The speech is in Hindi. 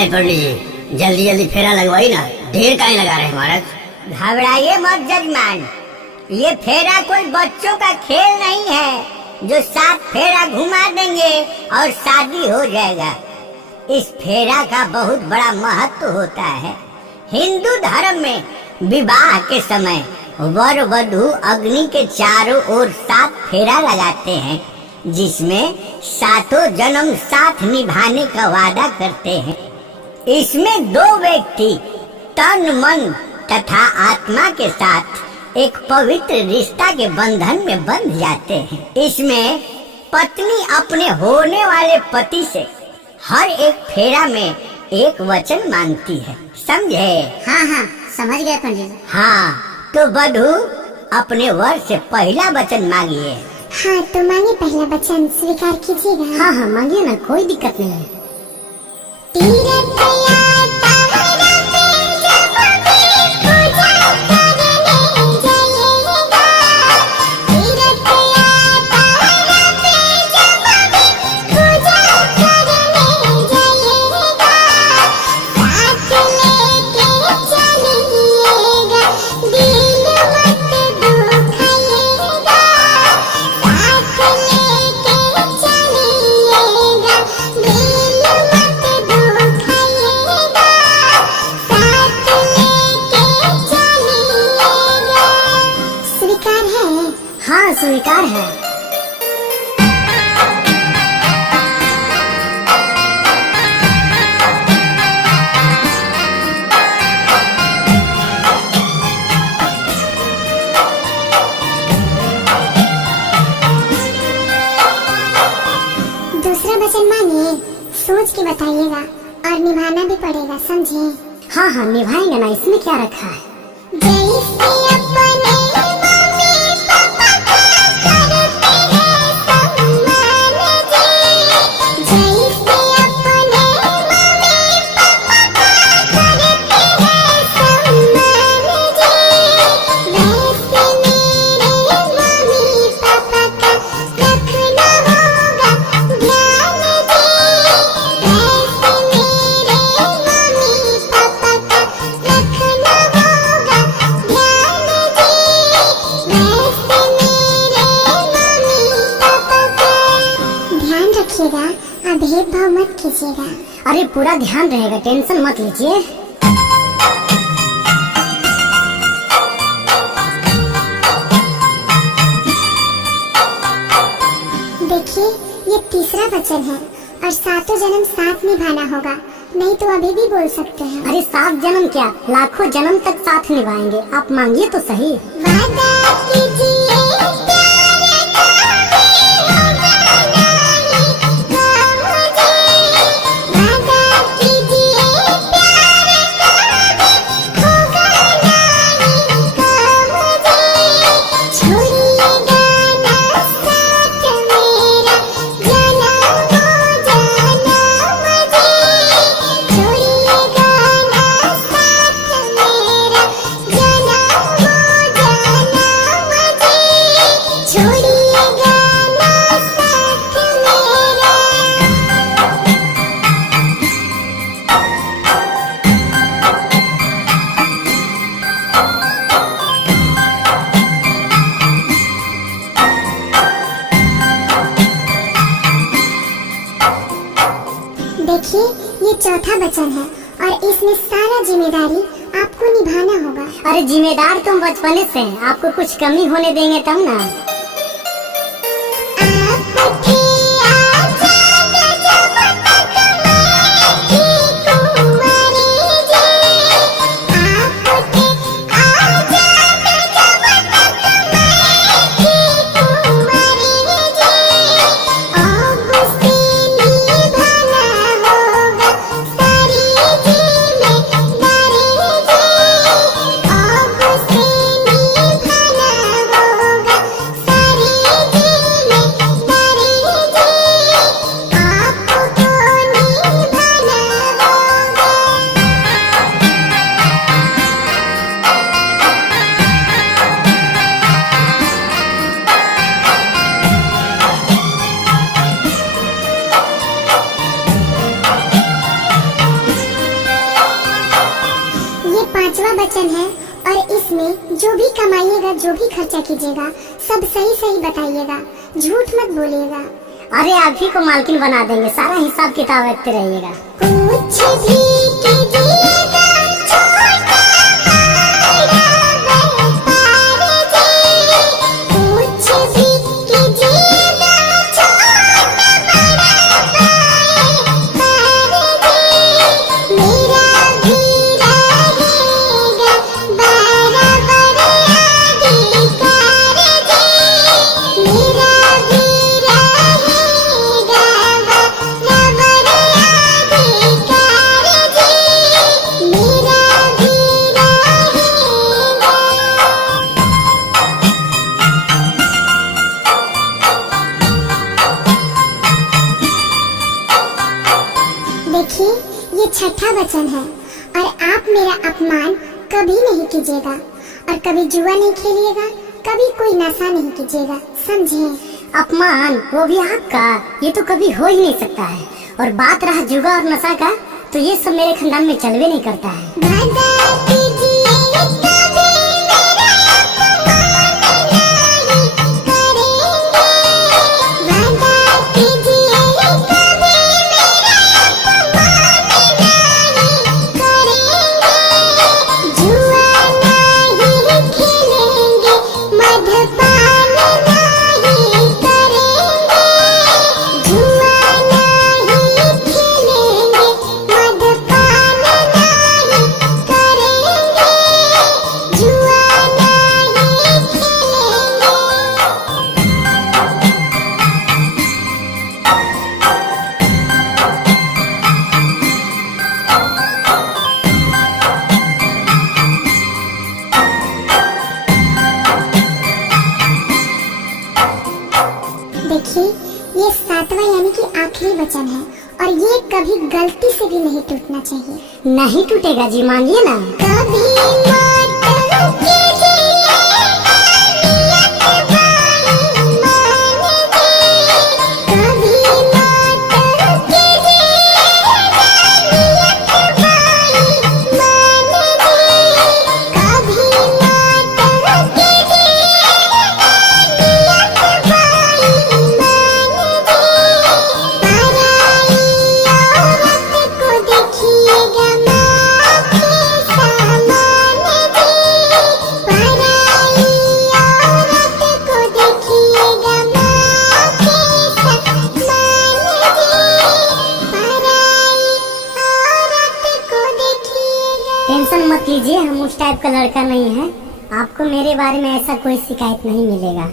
पंडित जी, जल्दी जल्दी फेरा लगवाई ना, ढेर काहे लगा रहे महाराज। घबराइए मत जजमान, ये फेरा कोई बच्चों का खेल नहीं है जो 7 फेरा घुमा देंगे और शादी हो जाएगा। इस फेरा का बहुत बड़ा महत्व होता है। हिंदू धर्म में विवाह के समय वर वधु अग्नि के चारों ओर 7 फेरा लगाते हैं, जिसमें 7 जन्म साथ निभाने का वादा करते हैं। इसमें 2 व्यक्ति तन मन तथा आत्मा के साथ एक पवित्र रिश्ता के बंधन में बंध जाते हैं। इसमें पत्नी अपने होने वाले पति से हर एक फेरा में एक वचन मांगती है, समझे? हाँ हाँ समझ गए पंडित जी। हाँ, तो वधु अपने वर से पहला वचन मांगिए। हाँ तो मांगिए, पहला वचन स्वीकार कीजिएगा। हाँ हाँ मांगिए ना, कोई दिक्कत नहीं है। हाँ स्वीकार है। दूसरा वचन मानिए, सोच के बताइएगा और निभाना भी पड़ेगा, समझे? हाँ हाँ निभाएंगे ना, इसमें क्या रखा है। आप भेदभाव मत कीजिएगा। अरे पूरा ध्यान रहेगा, टेंशन मत लीजिए। देखिए ये तीसरा वचन है और 7 जन्म साथ निभाना होगा, नहीं तो अभी भी बोल सकते हैं। अरे 7 जन्म क्या, लाखों जन्म तक साथ निभाएंगे। आप मांगिए तो सही। वादा कीजिए देखिए ये चौथा वचन है और इसमें सारा जिम्मेदारी आपको निभाना होगा। अरे जिम्मेदार तुम बचपने से हैं, आपको कुछ कमी होने देंगे तब ना। बचन है और इसमें जो भी कमाइएगा, जो भी खर्चा कीजिएगा, सब सही सही बताइएगा, झूठ मत बोलिएगा। अरे आप ही को मालकिन बना देंगे, सारा हिसाब किताब रखते रहिएगा। कुछ भी कीजिएगा, छोटा बड़ा व्यापार जी। कुछ भी कीजिएगा, छोटा बड़ा व्यापार जी। मेरा भी रहेगा बराबर अधिकार जी। मेरा भी रहेगा बराबर अधिकार जी। मेरा भी रहेगा। देखिए, ये छठा वचन है और आप मेरा अपमान कभी नहीं कीजिएगा और कभी जुआ नहीं खेलिएगा, कभी कोई नशा नहीं कीजिएगा, समझे? अपमान वो भी आपका, ये तो कभी हो ही नहीं सकता है। और बात रहा जुआ और नशा का, तो ये सब मेरे खानदान में चलवे नहीं करता है। वादा कीजिए कभी मेरा अपमान नहीं करेंगे। वादा कीजिए कभी मेरा अपमान नहीं करेंगे। जुआ नहीं खेलेंगे, मद्यपान नहीं करेंगे। जुआ नहीं खेलेंगे, मद्यपान नहीं करेंगे। जुआ नहीं खेलेंगे। देखिए, ये सातवां यानी कि आखिरी वचन है और ये कभी गलती से भी नहीं टूटना चाहिए। नहीं टूटेगा जी, मानिए ना। कभी मत कीजिए नियत बेईमान जी। कभी मत कीजिए नियत बेईमान जी। कभी मत कीजिए नियत बेईमान जी। पराई औरत को देखिएगा माँ के समान जी। पराई औरत को देखिएगा माँ के समान जी। पराई औरत को देखिएगा। टेंशन मत लीजिए, हम उस टाइप का लड़का नहीं है। आपको मेरे बारे में ऐसा कोई शिकायत नहीं मिलेगा।